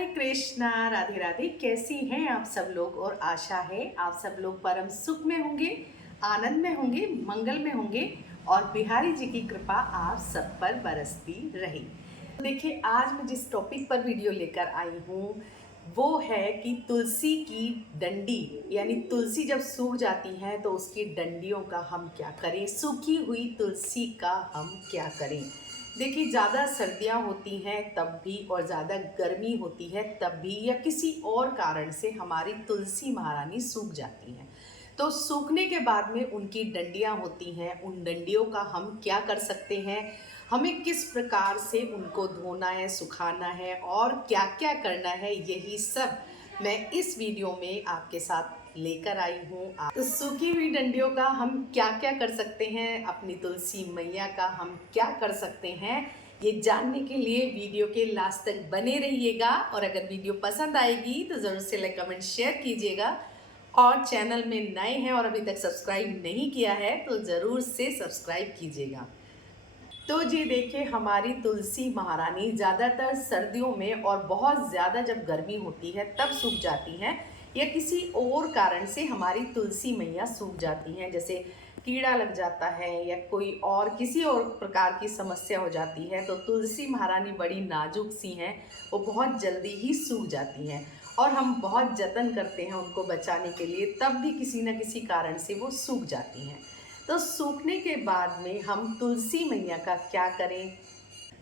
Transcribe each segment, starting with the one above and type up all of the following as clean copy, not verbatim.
हरे कृष्णा, राधे राधे। कैसी हैं आप सब लोग? और आशा है आप सब लोग परम सुख में होंगे, आनंद में होंगे, मंगल में होंगे और बिहारी जी की कृपा आप सब पर बरसती रहे। तो देखिए, आज मैं जिस टॉपिक पर वीडियो लेकर आई हूँ वो है कि तुलसी की डंडी, यानी तुलसी जब सूख जाती है तो उसकी डंडियों का हम क्या करें, सूखी हुई तुलसी का हम क्या करें। देखिए, ज़्यादा सर्दियाँ होती हैं तब भी और ज़्यादा गर्मी होती है तब भी, या किसी और कारण से हमारी तुलसी महारानी सूख जाती हैं, तो सूखने के बाद में उनकी डंडियाँ होती हैं, उन डंडियों का हम क्या कर सकते हैं, हमें किस प्रकार से उनको धोना है, सुखाना है और क्या क्या करना है, यही सब मैं इस वीडियो में आपके साथ लेकर आई हूँ। तो सूखी हुई डंडियों का हम क्या क्या कर सकते हैं, अपनी तुलसी मैया का हम क्या कर सकते हैं, ये जानने के लिए वीडियो के लास्ट तक बने रहिएगा। और अगर वीडियो पसंद आएगी तो ज़रूर से लाइक कमेंट शेयर कीजिएगा, और चैनल में नए हैं और अभी तक सब्सक्राइब नहीं किया है तो ज़रूर से सब्सक्राइब कीजिएगा। तो जी देखिए, हमारी तुलसी महारानी ज़्यादातर सर्दियों में और बहुत ज़्यादा जब गर्मी होती है तब सूख जाती हैं, या किसी और कारण से हमारी तुलसी मैया सूख जाती हैं, जैसे कीड़ा लग जाता है या कोई और किसी और प्रकार की समस्या हो जाती है, तो तुलसी महारानी बड़ी नाजुक सी हैं, वो बहुत जल्दी ही सूख जाती हैं और हम बहुत जतन करते हैं उनको बचाने के लिए, तब भी किसी न किसी कारण से वो सूख जाती हैं। तो सूखने के बाद में हम तुलसी मैया का क्या करें।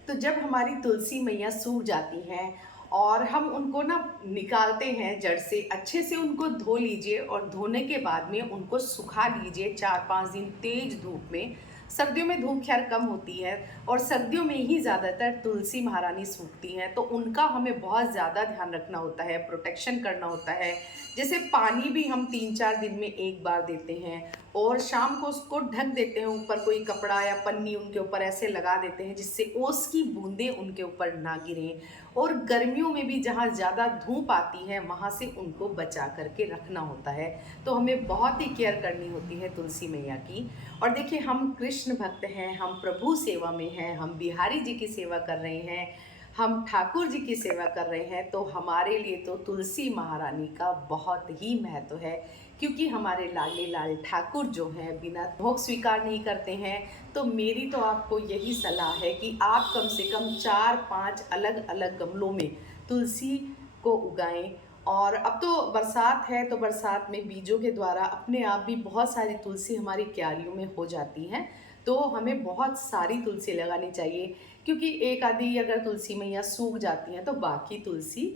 तो जब हमारी तुलसी मैया सूख जाती हैं और हम उनको ना निकालते हैं जड़ से, अच्छे से उनको धो लीजिए और धोने के बाद में उनको सुखा लीजिए 4-5 दिन तेज धूप में। सर्दियों में धूप खैर कम होती है और सर्दियों में ही ज़्यादातर तुलसी महारानी सूखती हैं, तो उनका हमें बहुत ज़्यादा ध्यान रखना होता है, प्रोटेक्शन करना होता है। जैसे पानी भी हम 3-4 दिन में एक बार देते हैं और शाम को उसको ढक देते हैं, ऊपर कोई कपड़ा या पन्नी उनके ऊपर ऐसे लगा देते हैं जिससे ओस की बूंदें उनके ऊपर ना गिरें। और गर्मियों में भी जहाँ ज़्यादा धूप आती है वहाँ से उनको बचा करके रखना होता है, तो हमें बहुत ही केयर करनी होती है तुलसी मैया की। और देखिए, हम कृष्ण भक्त हैं, हम प्रभु सेवा में हैं, हम बिहारी जी की सेवा कर रहे हैं, हम ठाकुर जी की सेवा कर रहे हैं, तो हमारे लिए तो तुलसी महारानी का बहुत ही महत्व है, क्योंकि हमारे लाडले लाल ठाकुर जो हैं बिना भोग स्वीकार नहीं करते हैं। तो मेरी तो आपको यही सलाह है कि आप कम से कम 4-5 अलग अलग गमलों में तुलसी को उगाएं। और अब तो बरसात है, तो बरसात में बीजों के द्वारा अपने आप भी बहुत सारी तुलसी हमारी क्यारियों में हो जाती हैं, तो हमें बहुत सारी तुलसी लगानी चाहिए, क्योंकि एक आधी अगर तुलसी मैया सूख जाती हैं तो बाकी तुलसी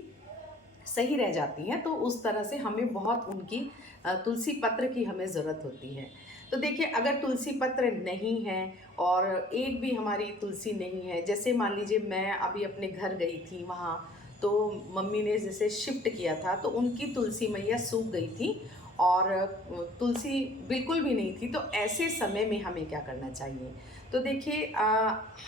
सही रह जाती हैं, तो उस तरह से हमें बहुत उनकी तुलसी पत्र की हमें ज़रूरत होती है। तो देखिए, अगर तुलसी पत्र नहीं है और एक भी हमारी तुलसी नहीं है, जैसे मान लीजिए मैं अभी अपने घर गई थी, वहाँ तो मम्मी ने जैसे शिफ्ट किया था तो उनकी तुलसी मैया सूख गई थी और तुलसी बिल्कुल भी नहीं थी, तो ऐसे समय में हमें क्या करना चाहिए। तो देखिए,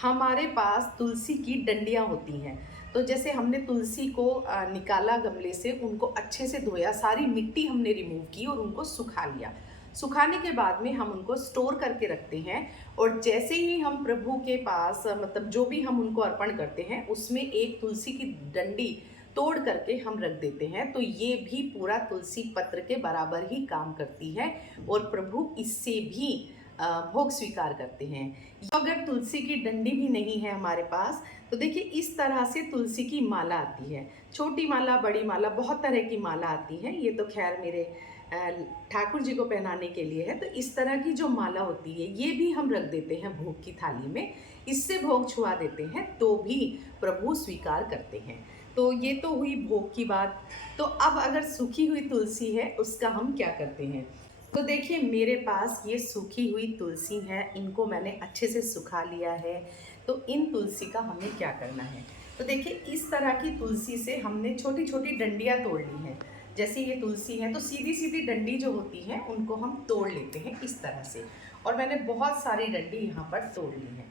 हमारे पास तुलसी की डंडियाँ होती हैं, तो जैसे हमने तुलसी को निकाला गमले से, उनको अच्छे से धोया, सारी मिट्टी हमने रिमूव की और उनको सुखा लिया। सुखाने के बाद में हम उनको स्टोर करके रखते हैं, और जैसे ही हम प्रभु के पास मतलब जो भी हम उनको अर्पण करते हैं उसमें एक तुलसी की डंडी तोड़ करके हम रख देते हैं, तो ये भी पूरा तुलसी पत्र के बराबर ही काम करती है और प्रभु इससे भी भोग स्वीकार करते हैं। अगर तुलसी की डंडी भी नहीं है हमारे पास, तो देखिए इस तरह से तुलसी की माला आती है, छोटी माला, बड़ी माला, बहुत तरह की माला आती है। ये तो खैर मेरे ठाकुर जी को पहनाने के लिए है, तो इस तरह की जो माला होती है ये भी हम रख देते हैं भोग की थाली में, इससे भोग छुआ देते हैं तो भी प्रभु स्वीकार करते हैं। तो ये तो हुई भोग की बात। तो अब अगर सूखी हुई तुलसी है उसका हम क्या करते हैं। तो देखिए, मेरे पास ये सूखी हुई तुलसी है, इनको मैंने अच्छे से सुखा लिया है। तो इन तुलसी का हमें क्या करना है। तो देखिए, इस तरह की तुलसी से हमने छोटी छोटी डंडियाँ तोड़ ली हैं। जैसे ये तुलसी है तो सीधी सीधी डंडी जो होती है उनको हम तोड़ लेते हैं इस तरह से, और मैंने बहुत सारी डंडी यहाँ पर तोड़ ली है।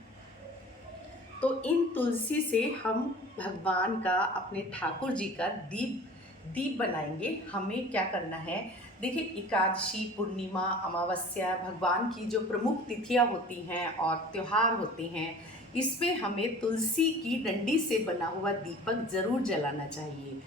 तो इन तुलसी से हम भगवान का, अपने ठाकुर जी का दीप बनाएंगे। हमें क्या करना है, देखिए एकादशी, पूर्णिमा, अमावस्या, भगवान की जो प्रमुख तिथियां होती हैं और त्यौहार होते हैं, इसमें हमें तुलसी की डंडी से बना हुआ दीपक जरूर जलाना चाहिए।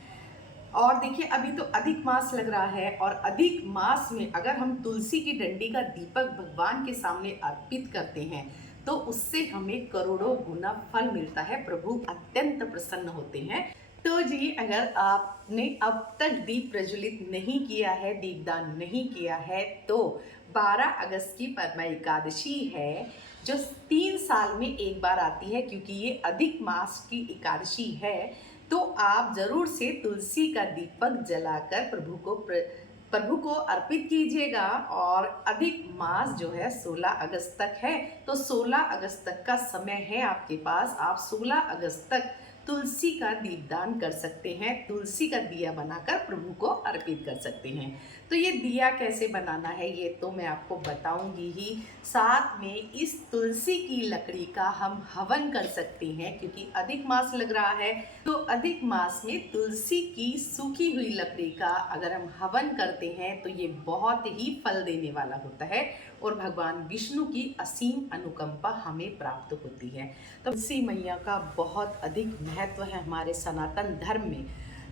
और देखिए अभी तो अधिक मास लग रहा है, और अधिक मास में अगर हम तुलसी की डंडी का दीपक भगवान के सामने अर्पित करते हैं तो उससे हमें करोड़ों गुना फल मिलता है, प्रभु अत्यंत प्रसन्न होते हैं। तो जी अगर आपने अब तक दीप प्रज्वलित नहीं किया है, दीपदान नहीं किया है, तो 12 अगस्त की परमा एकादशी है जो 3 साल में एक बार आती है, क्योंकि ये अधिक मास की एकादशी है। तो आप जरूर से तुलसी का दीपक जलाकर प्रभु को अर्पित कीजिएगा। और अधिक मास जो है 16 अगस्त तक है, तो 16 अगस्त तक का समय है आपके पास। आप 16 अगस्त तक तुलसी का दीपदान कर सकते हैं, तुलसी का दिया बनाकर प्रभु को अर्पित कर सकते हैं। तो ये दिया कैसे बनाना है ये तो मैं आपको बताऊंगी ही। साथ में इस तुलसी की लकड़ी का हम हवन कर सकते हैं, क्योंकि अधिक मास लग रहा है। तो अधिक मास में तुलसी की सूखी हुई लकड़ी का अगर हम हवन करते हैं तो ये बहुत ही फल देने वाला होता है, और भगवान विष्णु की असीम अनुकंपा हमें प्राप्त होती है। तो तुलसी मैया का बहुत अधिक महत्व है हमारे सनातन धर्म में।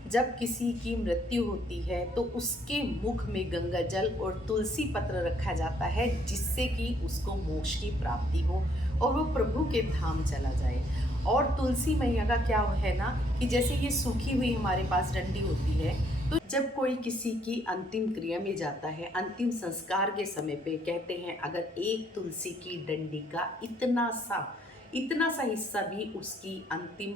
जब किसी की मृत्यु होती है तो उसके मुख में गंगा जल और तुलसी पत्र रखा जाता है, जिससे कि उसको मोक्ष की प्राप्ति हो और वो प्रभु के धाम चला जाए। और तुलसी मैया का क्या है ना कि जैसे ये सूखी हुई हमारे पास डंडी होती है, तो जब कोई किसी की अंतिम क्रिया में जाता है, अंतिम संस्कार के समय पे कहते हैं अगर एक तुलसी की डंडी का इतना सा हिस्सा भी उसकी अंतिम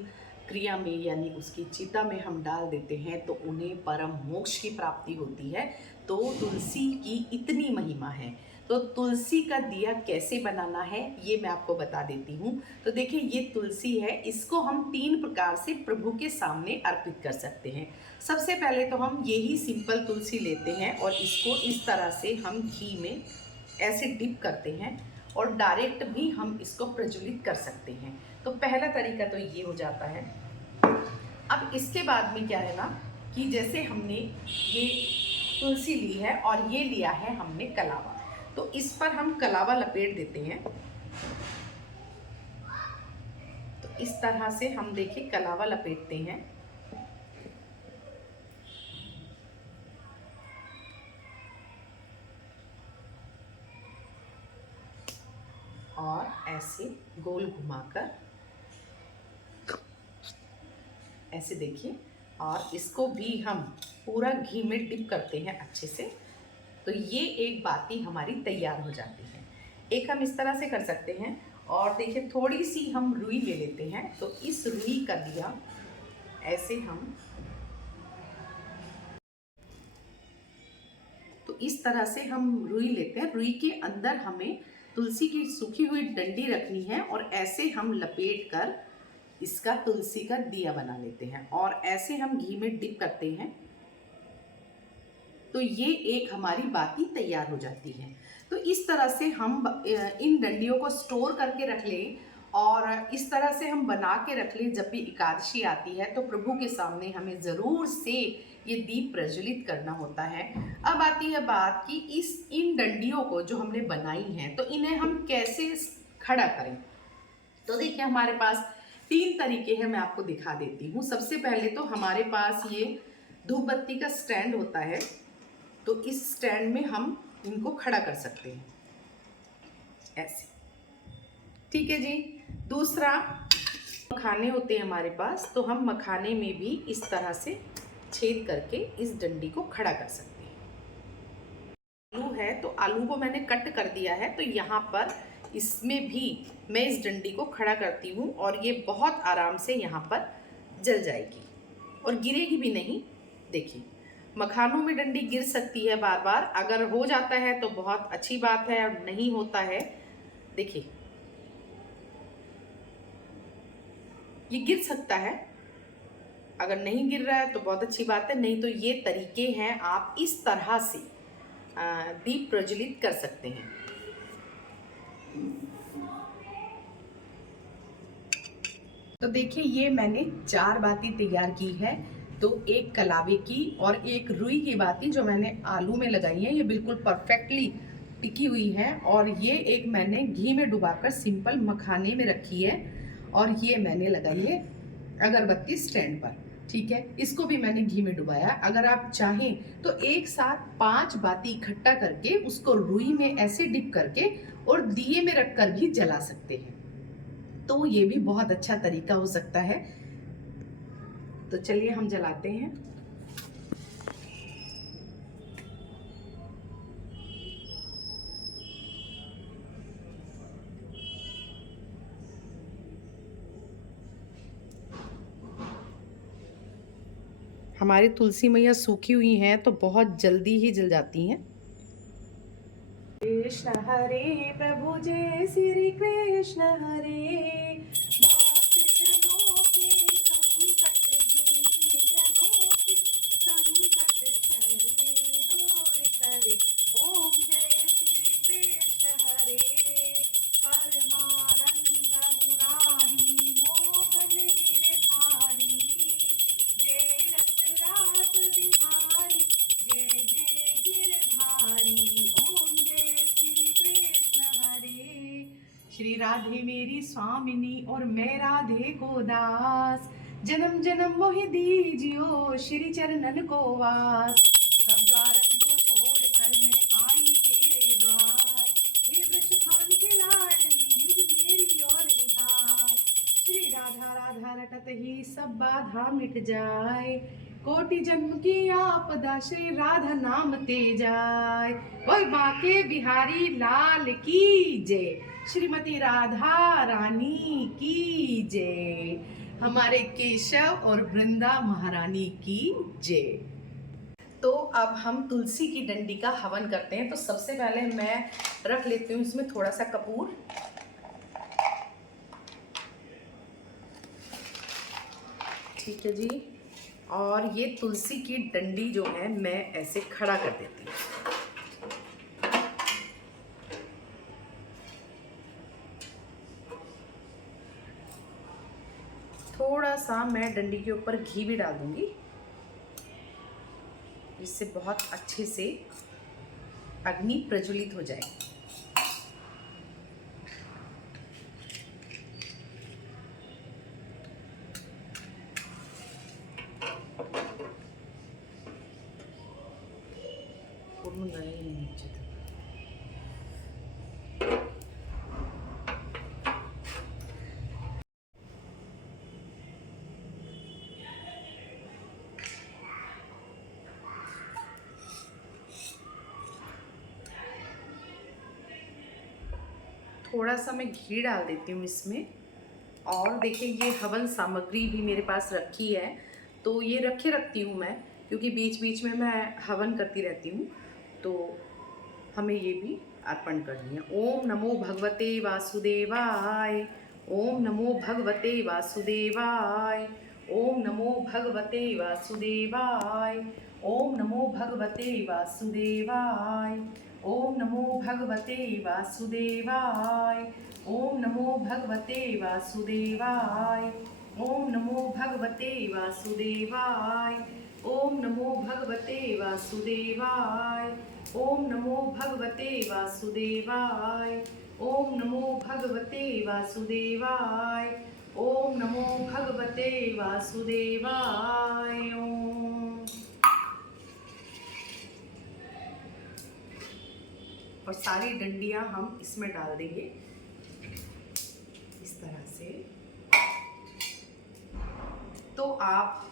क्रिया में यानी उसकी चिता में हम डाल देते हैं तो उन्हें परम मोक्ष की प्राप्ति होती है। तो तुलसी की इतनी महिमा है। तो तुलसी का दिया कैसे बनाना है ये मैं आपको बता देती हूँ। तो देखिए ये तुलसी है, इसको हम 3 प्रकार से प्रभु के सामने अर्पित कर सकते हैं। सबसे पहले तो हम यही सिंपल तुलसी लेते हैं और इसको इस तरह से हम घी में ऐसे डिप करते हैं, और डायरेक्ट भी हम इसको प्रज्वलित कर सकते हैं। तो पहला तरीका तो ये हो जाता है। अब इसके बाद में क्या है ना कि जैसे हमने ये तुलसी ली है और ये लिया है हमने कलावा, तो इस पर हम कलावा लपेट देते हैं। तो इस तरह से हम देखिए कलावा लपेटते हैं, और ऐसे गोल घुमाकर ऐसे देखिए, और इसको भी हम पूरा घी में डिप करते हैं अच्छे से। तो ये एक बाती हमारी तैयार हो जाती है। एक हम इस तरह से कर सकते हैं, और देखिए थोड़ी सी हम रुई ले लेते हैं। तो इस रुई का दिया ऐसे हम इस तरह से हम रुई लेते हैं। रुई के अंदर हमें तुलसी की सूखी हुई डंडी रखनी है, और ऐसे हम लपेट कर इसका तुलसी का दिया बना लेते हैं, और ऐसे हम घी में डिप करते हैं। तो ये एक हमारी बाती तैयार हो जाती है। तो इस तरह से हम इन डंडियों को स्टोर करके रख लें, और इस तरह से हम बना के रख लें। जब भी एकादशी आती है तो प्रभु के सामने हमें ज़रूर से ये दीप प्रज्वलित करना होता है। अब आती है बात कि इन डंडियों को जो हमने बनाई हैं तो इन्हें हम कैसे खड़ा करें। तो देखिए हमारे पास 3 तरीके हैं, मैं आपको दिखा देती हूँ। सबसे पहले तो हमारे पास ये धूप बत्ती का स्टैंड होता है, तो इस स्टैंड में हम इनको खड़ा कर सकते हैं ऐसे, ठीक है जी। दूसरा मखाने होते हैं हमारे पास, तो हम मखाने में भी इस तरह से छेद करके इस डंडी को खड़ा कर सकते हैं। आलू है तो आलू को मैंने कट कर दिया है, तो यहाँ पर इसमें भी मैं इस डंडी को खड़ा करती हूँ, और ये बहुत आराम से यहाँ पर जल जाएगी और गिरेगी भी नहीं। देखिए मखानों में डंडी गिर सकती है बार बार, अगर हो जाता है तो बहुत अच्छी बात है, और नहीं होता है देखिए ये गिर सकता है। अगर नहीं गिर रहा है तो बहुत अच्छी बात है, नहीं तो ये तरीके हैं, आप इस तरह से दीप प्रज्वलित कर सकते हैं। तो देखिए ये मैंने 4 बाती तैयार की है। तो एक कलावे की और एक रुई की बाती जो मैंने आलू में लगाई है, ये बिल्कुल परफेक्टली टिकी हुई है। और ये एक मैंने घी में डुबाकर सिंपल मखाने में रखी है। और ये मैंने लगाई है अगरबत्ती स्टैंड पर, ठीक है। इसको भी मैंने घी में डुबाया। अगर आप चाहें तो एक साथ 5 बाती इकट्ठा करके उसको रुई में ऐसे डिप करके और दिए में रखकर भी जला सकते हैं, तो ये भी बहुत अच्छा तरीका हो सकता है। तो चलिए हम जलाते हैं। हमारी तुलसी मैया सूखी हुई हैं तो बहुत जल्दी ही जल जाती हैं। कृष्ण हरे प्रभु जय श्री कृष्ण हरे, भक्तजनों के संकट दीन जनों के संकट क्षण में दूर करे। ओम जय श्री कृष्ण हरे, परमानंद मुरारी मोहन गिरधारी, जय रसरास बिहारी, जय जय गिरधारी। ओम जय श्री कृष्ण हरे। श्री राधे मेरी स्वामिनी और मैं राधे को दास, जन्म जन्म मोहि दीजियो श्री चरणन को वास। सब द्वारन को छोड़कर मैं आई तेरे द्वार, हे वृषभान के लाडली रिझ मेरी और निहार। श्री राधा राधा रटत ही सब बाधा मिट जाए, कोटि जन्म की आपदा श्री राधा नाम ते जाए। बोल बाके बिहारी लाल की जय, श्रीमती राधा रानी की जय, हमारे केशव और वृंदा महारानी की जय। तो अब हम तुलसी की डंडी का हवन करते हैं। तो सबसे पहले मैं रख लेती हूँ इसमें थोड़ा सा कपूर, ठीक है जी। और ये तुलसी की डंडी जो है मैं ऐसे खड़ा कर देती हूँ। थोड़ा सा मैं डंडी के ऊपर घी भी डाल दूंगी, जिससे बहुत अच्छे से अग्नि प्रज्वलित हो जाए। थोड़ा सा मैं घी डाल देती हूँ इसमें। और देखिए ये हवन सामग्री भी मेरे पास रखी है, तो ये रखती हूँ मैं, क्योंकि बीच बीच में मैं हवन करती रहती हूँ, तो हमें ये भी अर्पण करनी है। ओम नमो भगवते वासुदेवाय, ओम नमो भगवते वासुदेवाय, ओम नमो भगवते वासुदेवाय, ओम नमो भगवते वासुदेवाय, ओम नमो भगवते वासुदेवाय, ओम नमो भगवते वासुदेवाय, ओम नमो भगवते वासुदेवाय, ओम नमो भगवते वासुदेवाय, ओम नमो भगवते वासुदेवाय, ओम नमो भगवते वासुदेवाय, ओम नमो भगवते वासुदेवाय। ओम। और सारी डंडियां हम इसमें डाल देंगे इस तरह से। तो आप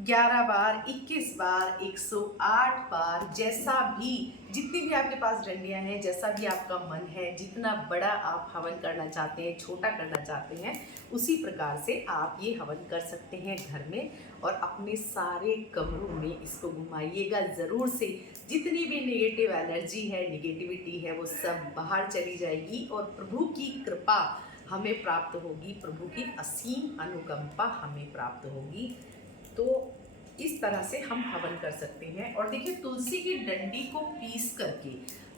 11 बार, 21 बार, 108 बार, जैसा भी, जितनी भी आपके पास डंडियां हैं, जैसा भी आपका मन है, जितना बड़ा आप हवन करना चाहते हैं, छोटा करना चाहते हैं, उसी प्रकार से आप ये हवन कर सकते हैं घर में। और अपने सारे कमरों में इसको घुमाइएगा ज़रूर से। जितनी भी नेगेटिव एनर्जी है, निगेटिविटी है, वो सब बाहर चली जाएगी और प्रभु की कृपा हमें प्राप्त होगी, प्रभु की असीम अनुकंपा हमें प्राप्त होगी। तो इस तरह से हम हवन कर सकते हैं। और देखिए तुलसी की डंडी को पीस करके,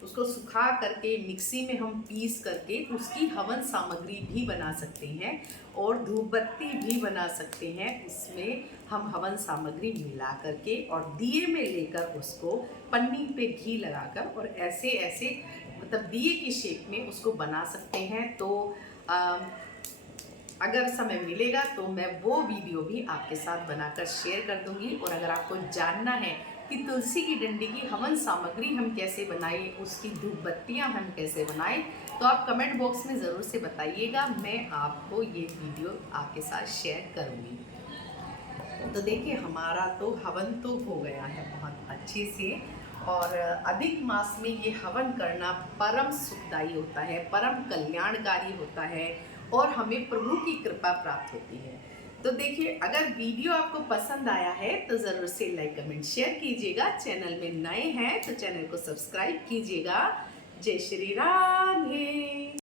उसको सुखा करके मिक्सी में हम पीस करके उसकी हवन सामग्री भी बना सकते हैं और धूपबत्ती भी बना सकते हैं। उसमें हम हवन सामग्री मिला करके और दिए में लेकर उसको पन्नी पे घी लगाकर और ऐसे ऐसे मतलब दिए की शेप में उसको बना सकते हैं। तो अगर समय मिलेगा तो मैं वो वीडियो भी आपके साथ बनाकर शेयर कर दूंगी। और अगर आपको जानना है कि तुलसी की डंडी की हवन सामग्री हम कैसे बनाएं, उसकी धूप बत्तियाँ हम कैसे बनाएं, तो आप कमेंट बॉक्स में ज़रूर से बताइएगा, मैं आपको ये वीडियो आपके साथ शेयर करूँगी। तो देखिए हमारा तो हवन तो हो गया है बहुत अच्छे से। और अधिक मास में ये हवन करना परम सुखदायी होता है, परम कल्याणकारी होता है और हमें प्रभु की कृपा प्राप्त होती है। तो देखिए अगर वीडियो आपको पसंद आया है तो ज़रूर से लाइक कमेंट शेयर कीजिएगा। चैनल में नए हैं तो चैनल को सब्सक्राइब कीजिएगा। जय श्री राधे।